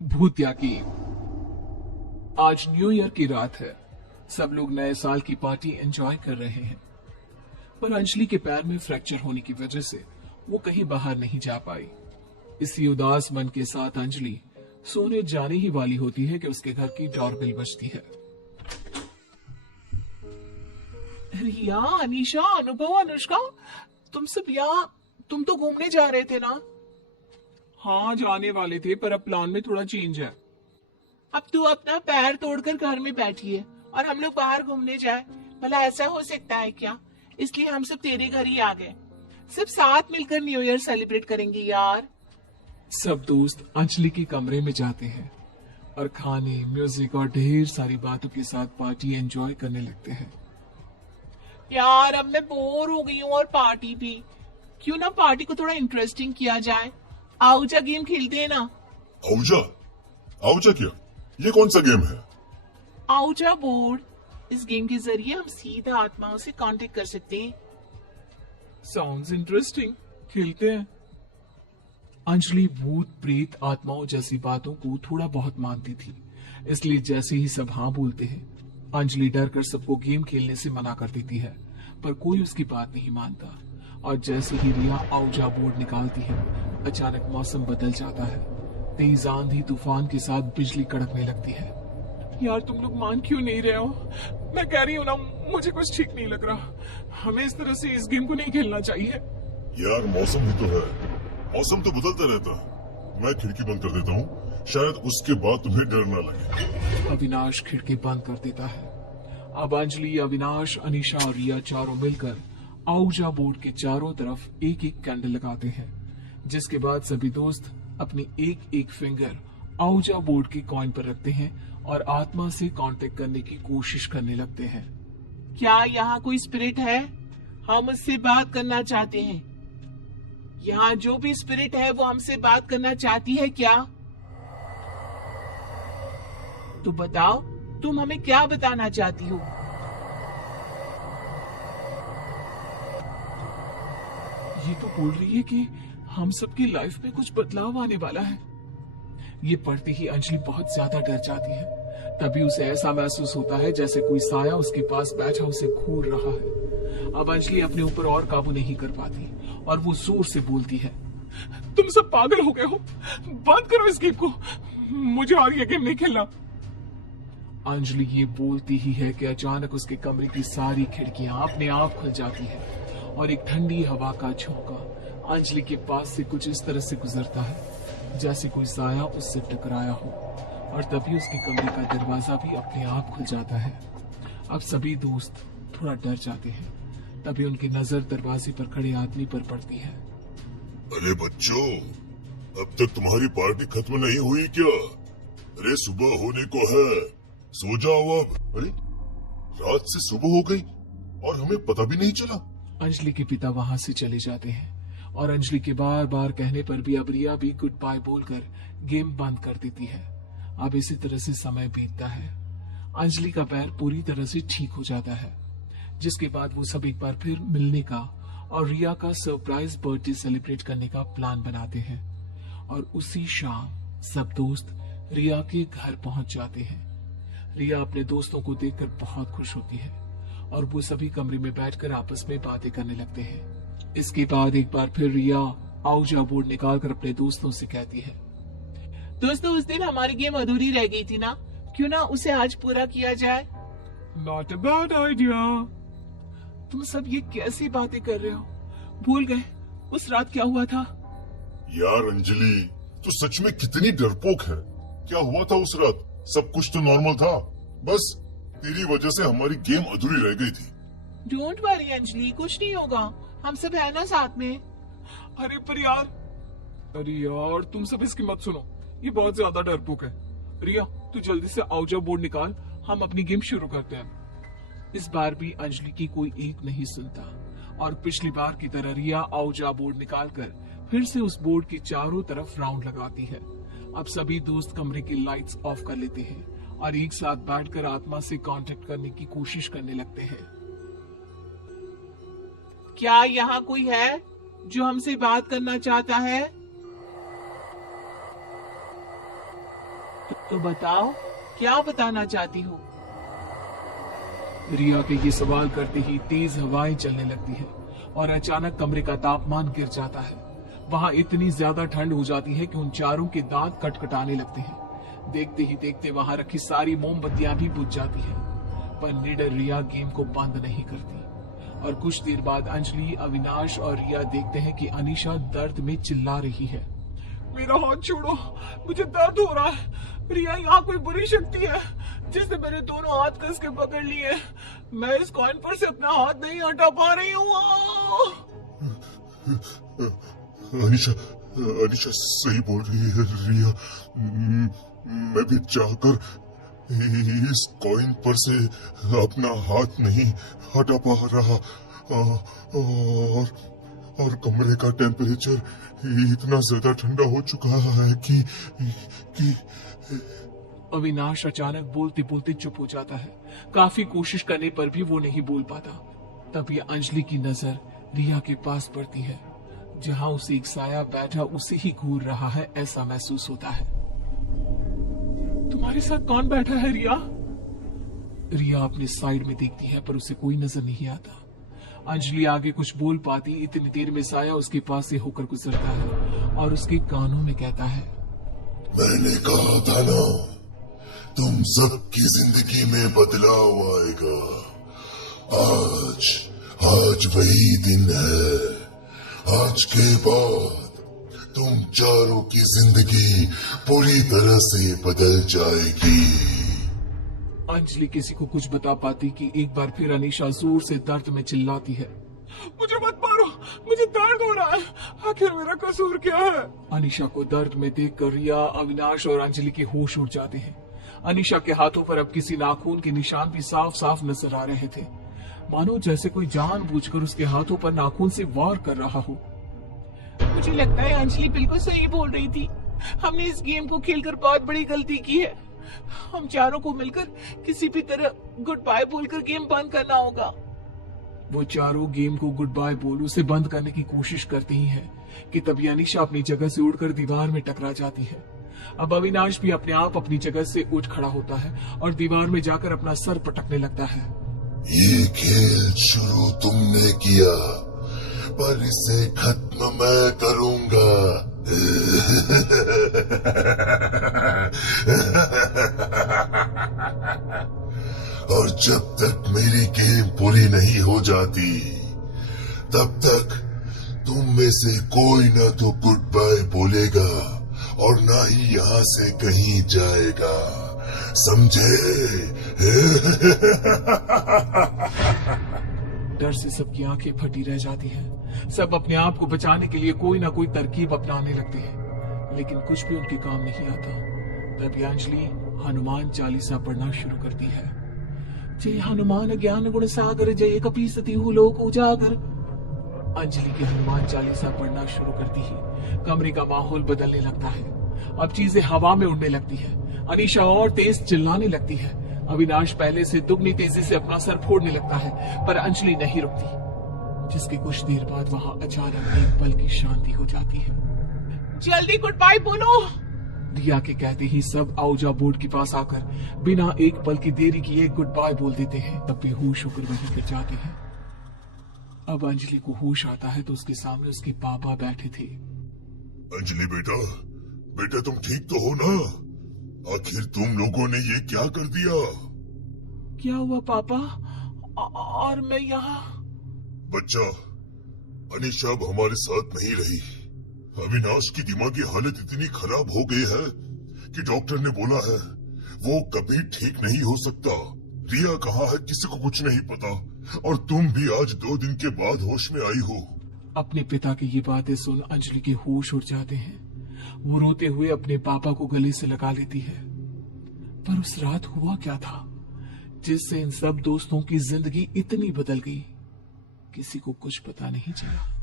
भूतिया की। आज न्यू ईयर की रात है। सब लोग नए साल की पार्टी एंजॉय कर रहे हैं, पर अंजलि के पैर में फ्रैक्चर होने की वजह से वो कहीं बाहर नहीं जा पाई। इसी उदास मन के साथ अंजलि सोने जाने ही वाली होती है कि उसके घर की डोरबेल बजती है। रिया, अनीशा, अनुभव, अनुष्का, तुम सब यहाँ? तुम तो घूमने जा रहे थे ना? हाँ, जाने वाले थे, पर अब प्लान में थोड़ा चेंज है। अब तू अपना पैर तोड़कर घर में बैठी है और हम लोग बाहर घूमने जाए? भला ऐसा हो सकता है क्या? इसलिए हम सब तेरे घर ही आ गए। सब साथ मिलकर न्यू ईयर सेलिब्रेट करेंगे यार। सब दोस्त अंजलि के कमरे में जाते हैं और खाने, म्यूजिक और ढेर सारी बातों के साथ पार्टी एंजॉय करने लगते हैं। यार, अब मैं बोर हो गई हूँ और पार्टी भी। क्यों ना पार्टी को थोड़ा इंटरेस्टिंग किया जाए? आउजा गेम खेलते हैं ना? आउजा? आउजा क्या? ये कौन सा गेम है? आउजा बोर्ड। इस गेम के जरिए हम सीधा आत्माओं से कांटेक्ट कर सकते हैं। साउंड्स इंटरेस्टिंग, खेलते हैं। अंजलि भूत, प्रेत, आत्माओं जैसी बातों को थोड़ा बहुत मानती थी, इसलिए जैसे ही सब हाँ बोलते हैं, अंजलि डर कर सबको गेम खेलने से मना कर देती है, पर कोई उसकी बात नहीं मानता। और जैसे ही रिया आउजा बोर्ड निकालती है, अचानक मौसम बदल जाता है। तेज आंधी तूफान के साथ बिजली कड़कने लगती है। यार, तुम लोग मान क्यों नहीं रहे हो? मैं कह रही हूँ ना, मुझे कुछ ठीक नहीं लग रहा। हमें इस तरह से इस गेम को नहीं खेलना चाहिए। यार, मौसम ही तो है, मौसम तो बदलता रहता है। मैं खिड़की बंद कर देता हूँ, शायद उसके बाद तुम्हें डर ना लगे। अविनाश खिड़की बंद कर देता है। अब अंजलि, अविनाश, अनीशा और रिया चारों मिलकर आउजा बोर्ड के चारों तरफ एक एक कैंडल लगाते हैं, जिसके बाद सभी दोस्त अपनी एक एक फिंगर आउजा बोर्ड के कॉइन पर रखते हैं और आत्मा से कांटेक्ट करने की कोशिश करने लगते हैं। क्या यहाँ कोई स्पिरिट है? हम उससे बात करना चाहते हैं। यहाँ जो भी स्पिरिट है वो हमसे बात करना चाहती है क्या? तो बताओ, तुम हमें क्या बताना चाहती हो? ये तो बोल रही है कि हम सबकी लाइफ में कुछ बदलाव आने वाला है। ये पढ़ते ही अंजलि बहुत ज्यादा डर जाती है। तभी उसे ऐसा महसूस होता है जैसे कोई साया उसके पास बैठा उसे घूर रहा है। अब अंजलि अपने ऊपर और काबू नहीं कर पाती और वो जोर से बोलती है, तुम सब पागल हो गए हो? बंद करो इस गेम को, मुझे और ये गेम नहीं खेलना। अंजलि ये बोलती ही है कि अचानक उसके कमरे की सारी खिड़कियां अपने आप खुल जाती है और एक ठंडी हवा का झोंका अंजलि के पास से कुछ इस तरह से गुजरता है जैसे कोई साया उससे टकराया हो, और तभी उसके कमरे का दरवाजा भी अपने आप खुल जाता है। अब सभी दोस्त थोड़ा डर जाते हैं। तभी उनकी नजर दरवाजे पर खड़े आदमी पर पड़ती है। अरे बच्चों, अब तक तुम्हारी पार्टी खत्म नहीं हुई क्या? अरे सुबह होने को है, सो जाओ अब। अरे रात से सुबह हो गई और हमें पता भी नहीं चला। अंजलि के पिता वहां से चले जाते हैं और अंजलि के बार बार कहने पर भी अब रिया भी गुड बाय बोलकर गेम बंद कर देती है। अब इसी तरह से समय बीतता है। अंजलि का पैर पूरी तरह से ठीक हो जाता है, जिसके बाद वो सब एक बार फिर मिलने का और रिया का सरप्राइज बर्थडे सेलिब्रेट करने का प्लान बनाते हैं। और उसी शाम सब दोस्त रिया के घर पहुंच जाते हैं। रिया अपने दोस्तों को देखकर बहुत खुश होती है और वो सभी कमरे में बैठकर आपस में बातें करने लगते हैं। इसके बाद एक बार फिर रिया आउजा बोर्ड निकालकर अपने दोस्तों से कहती है, दोस्तों, उस दिन हमारी गेम अधूरी रह गई थी ना, क्यों ना उसे आज पूरा किया जाए? Not a bad idea. तुम सब ये कैसी बातें कर रहे हो? भूल गए उस रात क्या हुआ था? यार अंजलि, तू सच में कितनी डरपोक है। क्या हुआ था उस रात? सब कुछ तो नॉर्मल था, बस तेरी वजह से हमारी गेम अधूरी रह गई थी। डोंट वरी अंजलि, कुछ नहीं होगा, हम सब है ना साथ में। अरे पर यार, अरे यार तुम सब इसकी मत सुनो, ये बहुत ज्यादा डरपोक है। रिया, तू जल्दी से आउजा बोर्ड निकाल, हम अपनी गेम शुरू करते हैं। इस बार भी अंजलि की कोई एक नहीं सुनता और पिछली बार की तरह रिया आउजा बोर्ड निकालकर फिर से उस बोर्ड के चारों तरफ राउंड लगाती है। अब सभी दोस्त कमरे की लाइट्स ऑफ कर लेते हैं और एक साथ बैठकर आत्मा से कांटेक्ट करने की कोशिश करने लगते हैं। क्या यहाँ कोई है जो हमसे बात करना चाहता है? तो बताओ, क्या बताना चाहती हो? रिया के ये सवाल करते ही तेज हवाएं चलने लगती है और अचानक कमरे का तापमान गिर जाता है। वहां इतनी ज्यादा ठंड हो जाती है कि उन चारों के दांत कटकटाने लगते हैं। देखते ही देखते वहां रखी सारी मोमबत्तियां भी बुझ जाती हैं, पर निडर रिया गेम को बंद नहीं करती। और कुछ देर बाद अंजलि, अविनाश और रिया देखते हैं कि अनीशा दर्द में चिल्ला रही है। मेरा हाथ छोड़ो, मुझे दर्द हो रहा है। रिया, यहाँ कोई बुरी शक्ति है जिसने मेरे दोनों हाथ कस के पकड़ लिए। मैं इस कॉइन पर से अपना हाथ नहीं हटा पा रही हूँ। अनीशा अनीशा सही बोल रही है रिया। मैं भी चाहकर इस कॉइन पर से अपना हाथ नहीं हटा पा रहा। और कमरे का टेम्परेचर इतना ज्यादा ठंडा हो चुका है कि अविनाश अचानक बोलते बोलते चुप हो जाता है। काफी कोशिश करने पर भी वो नहीं बोल पाता। तभी अंजलि की नजर रिया के पास पड़ती है, जहां उसे एक साया बैठा उसे ही घूर रहा है, ऐसा महसूस होता है। तुम्हारे साथ कौन बैठा है रिया? रिया अपने साइड में देखती है पर उसे कोई नजर नहीं आता। अंजलि आगे कुछ बोल पाती, इतनी देर में साया उसके पास से होकर गुजरता है और उसके कानों में कहता है, मैंने कहा था ना, तुम सबकी जिंदगी में बदलाव आएगा। आज वही दिन है। आज के बाद तुम चारों की जिंदगी पूरी तरह से बदल जाएगी। अंजलि किसी को कुछ बता पाती कि एक बार फिर अनीशा जोर से दर्द में चिल्लाती है, मुझे मत मारो, मुझे दर्द हो रहा है। आखिर मेरा कसूर क्या है? अनीशा को दर्द में देखकर रिया, अविनाश और अंजलि के होश उड़ जाते हैं। अनीशा के हाथों पर अब किसी नाखून के निशान भी साफ साफ नजर आ रहे थे, मानो जैसे कोई जानबूझकर उसके हाथों पर नाखून से वार कर रहा हो। मुझे लगता है अंजलि बिल्कुल सही बोल रही थी। हमने इस गेम को खेलकर बहुत बड़ी गलती की है। हम चारों को मिलकर किसी भी तरह गुड बाय बोलकर गेम बंद करना होगा। वो चारों गेम को गुड बाय बोल उसे बंद करने की कोशिश करती ही है कि तभी अनीशा अपनी जगह से उड़कर दीवार में टकरा जाती है। अब अविनाश भी अपने आप अपनी जगह से उठ खड़ा होता है और दीवार में जाकर अपना सर पटकने लगता है। ये खेल शुरू तुमने किया, पर इसे खत्म मैं करूंगा। और जब तक मेरी गेम पूरी नहीं हो जाती, तब तक तुम में से कोई ना तो गुड बाय बोलेगा और ना ही यहाँ से कहीं जाएगा, समझे? डर से सबकी आंखें फटी रह जाती हैं। सब अपने आप को बचाने के लिए कोई ना कोई तरकीब अपनाने लगते हैं, लेकिन कुछ भी उनके काम नहीं आता। तभी अंजलि हनुमान चालीसा पढ़ना शुरू करती है। जय हनुमान ज्ञान गुण सागर, जय कपीसति लोक उजागर। अंजलि की हनुमान चालीसा पढ़ना शुरू करती ही कमरे का माहौल बदलने लगता है। अब चीजें हवा में उड़ने लगती है। अनीशा और तेज चिल्लाने लगती है। अविनाश पहले से दुगनी तेजी से अपना सर फोड़ने लगता है, पर अंजलि नहीं रुकती। जिसके कुछ देर बाद वहां अचानक एक पल की शांति हो जाती है। जल्दी गुड बाय बोलो। रिया के कहते ही सब आउजा बोर्ड के पास आकर बिना एक पल की देरी किए गुड बाय बोल देते हैं। तब बेहोश होकर वहीं गिर जाते हैं। अब अंजलि को होश आता है तो उसके सामने उसके पापा बैठे थे। अंजलि बेटा तुम ठीक तो हो ना? आखिर तुम लोगों ने ये क्या कर दिया? क्या हुआ पापा? और मैं यहाँ? बच्चा, अनीशा अब हमारे साथ नहीं रही। अविनाश की दिमागी हालत इतनी खराब हो गई है कि डॉक्टर ने बोला है वो कभी ठीक नहीं हो सकता। रिया कहाँ है किसी को कुछ नहीं पता, और तुम भी आज 2 दिन के बाद होश में आई हो। अपने पिता की ये बातें सुन अंजलि के होश उड़ जाते हैं। वो रोते हुए अपने पापा को गले से लगा लेती है। पर उस रात हुआ क्या था जिससे इन सब दोस्तों की जिंदगी इतनी बदल गई? किसी को कुछ पता नहीं चला।